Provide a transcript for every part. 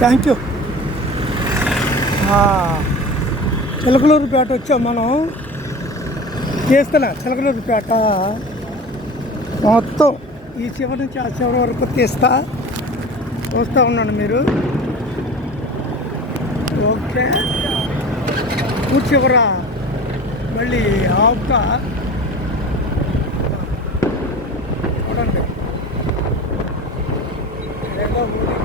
Thank you Chilakaluripet వచ్చాం మనం. తీస్తున్నా చిలకలూరుపేట మొత్తం ఈ చివరి నుంచి ఆ చివరి వరకు తీస్తా. చూస్తూ ఉన్నాను మీరు. ఓకే. ఊరి చివర మళ్ళీ ఆపుతా చూడండి ఏదో ఊరికి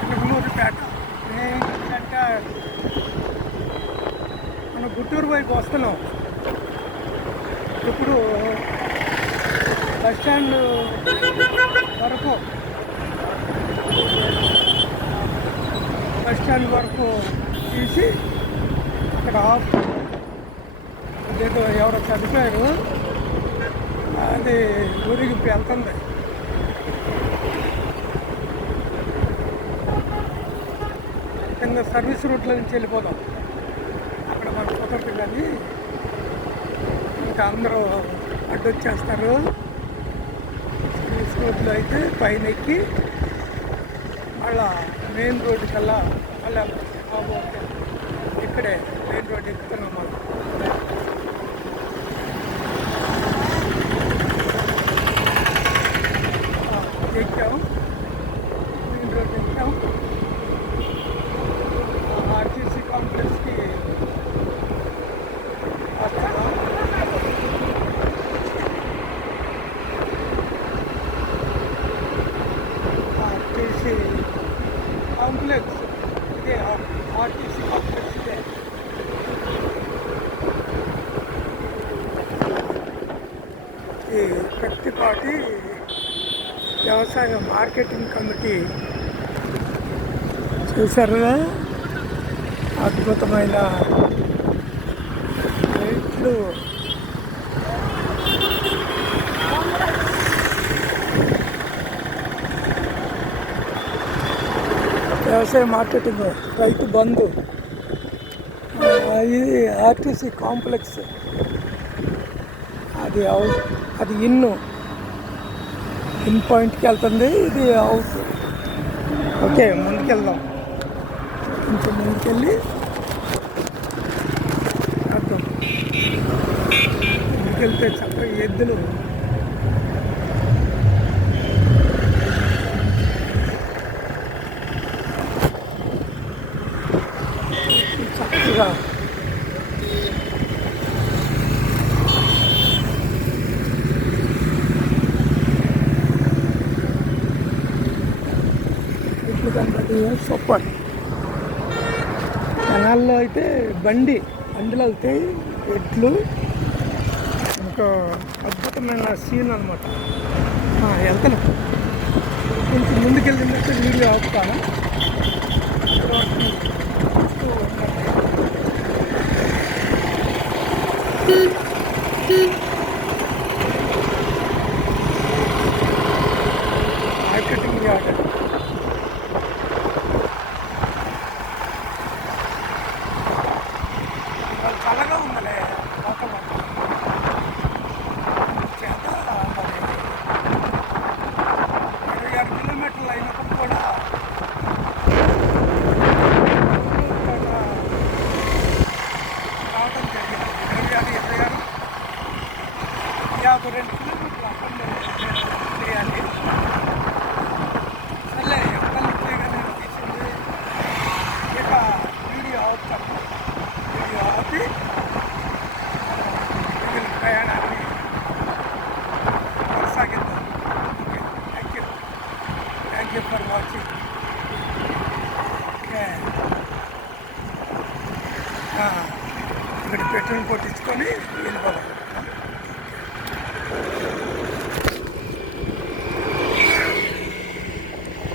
చిలకలూరుపేట ఏంటంటే మన గుంటూరు వైపు వస్తున్నాం. ఇప్పుడు బస్ స్టాండ్ వరకు బస్ స్టాండ్ వరకు తీసి అక్కడ ఆఫ్ ఏదో ఎవరో చనిపోయారు. అది ఊరికి వెళ్తుంది. కింద సర్వీస్ రూట్లో నుంచి వెళ్ళిపోదాం. కుదరదు కానీ ఇంకా అందరూ అడ్డొచ్చేస్తారు. రోడ్లో అయితే పైన ఎక్కి మళ్ళా మెయిన్ రోడ్డు కల్లా మళ్ళీ బాబు ఇక్కడే మెయిన్ రోడ్ ఎక్కుతున్నాం మనం ఎక్కాం. మెయిన్ రోడ్ ఎక్కాం ఆర్టీసీ కాంప్లెక్స్కి వస్తున్నాం ఆర్టీసీ కాంప్లెక్స్ ఇదే ఆర్టీసీ కాంప్లెక్స్ ఇదే ఈ కత్తిపాటి వ్యవసాయ మార్కెటింగ్ కమిటీ చూసారుగా అద్భుతమైన రేట్లు వ్యవసాయ మార్కెటింగ్ రైతు బంధు. ఇది ఆర్టీసీ కాంప్లెక్స్. అది అవుట్ అది ఇన్ను. ఇన్ పాయింట్కి వెళ్తుంది ఇది అవుట్ ఓకే ముందుకెళ్దాం. కొంచెం ముందుకెళ్ళి ముందుకెళ్తే చక్కగా ఎద్దులు చక్కగా ఎట్లు కనపడి సూపర్. జనాల్లో అయితే బండి బండిలు వెళ్తాయి ఎట్లు ఇంకా అద్భుతమైన సీన్ అనమాట వెళ్తాను కొంచెం ముందుకెళ్ళిందంటే video ఆపుతాను? Marketing yard you for watching okay ఇక్కడ పెట్రోల్ కొట్టించుకొని వెళ్ళిపోవాలి.